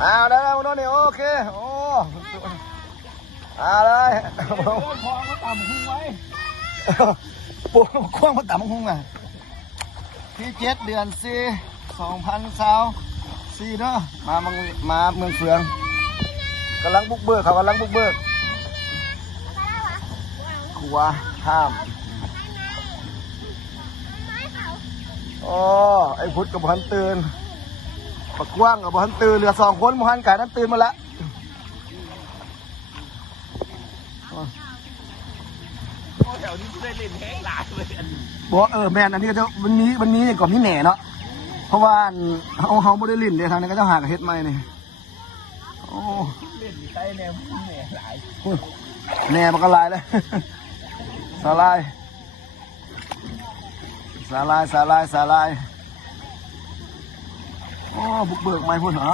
ได้แล้วโน่นนี่โอเคโอ้เลยพอเขาต่ำหุ้งไว้ปวดคว้างมาต่ำหุ้งอ่ะที่7 เดือน 4 2024เนาะมาเมืองเฟืองกำลังบุกเบิกเขากำลังบุกเบิกขัวห้ามโอ้ไอ้พุทธกับพันตื่นปักกว้างกับพันตื่นเหลือ2 คนพันไก่นั้นตื่นมาละแถวนี้กูได้เล่นแห้งหลายเลยบอกแมนอันนี้ก็จะมันมีก่อนมีแหน่เนาะเพราะว่าเขาไม่ได้ลิ้นเลยทางนี้ก็จะหากเฮ็ดไม่เนี่ยโอ้เล่นใต้แนวแหน่หลายแหน่มันก็ลายเลยสาลายโอ้บุกเบิกไม่พูดเหรอ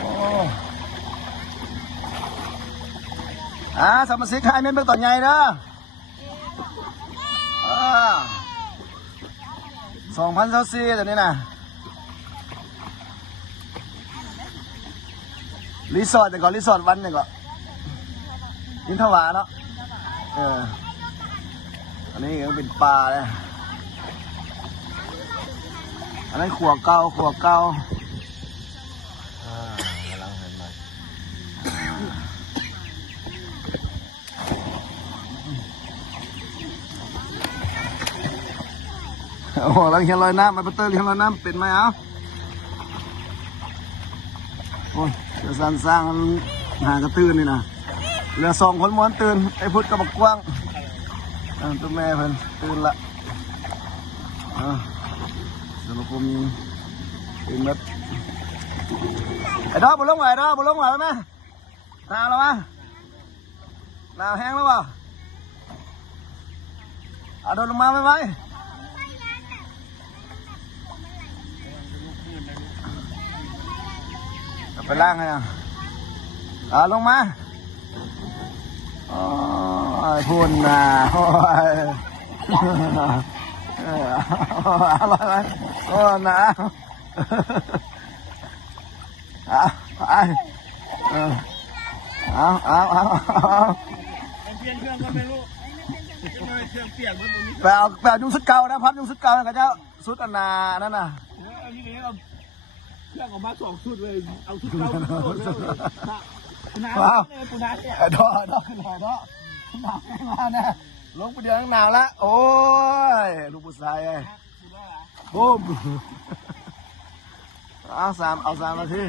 โอ้สมาชิกให้เม่นเบิกต่อใหญ่เด้อ2024แต่นี้นะรีสอร์ทแต่ก่อนรีสอร์ทวันเนี่ยก่อนยินทวาเนาะอันนี้ยังเป็นปลาเลยอันนั้นขัวเก่ากำลังเห็นไหมโอ้เราเห็นรอยน้ำมาเตอร์เห็นรอยน้ำเป็นไหมอ่ะโอ้ยจะสร้างหากระตื้นนี่นะเหลือ2 คนม้วนตื่นไอ้พุทธกับบักกว้างตัวแม่เพิ่นตื่นละสำหรับผมตื่นมัดไอ้ดอกบุลงไหวไหมหนาวแล้วมั้ยหนาวแห้งแล้วเปล่าโดนลงมาไหมไปล่างให้ลงมาพูนนะโอ้ยอะไรไหมโอ้นะเปลี่ยนเครื่องก็ไม่รู้เครื่องเปลี่ยนมันตรงนี้แปลยุงสุดเก่านะพับยุงสุดเก่านะเจ้าสุดอันนานั่นน่ะเอาที่นี้เอาเครื่องออกมา2 ชุดเลยเอาชุดเก่าปูนาเนี่ยดอหนาวมาเนี่ยลงไปเดือนหนาวแล้วโอ้ยลูกผู้ชายบูมเอา3 นาที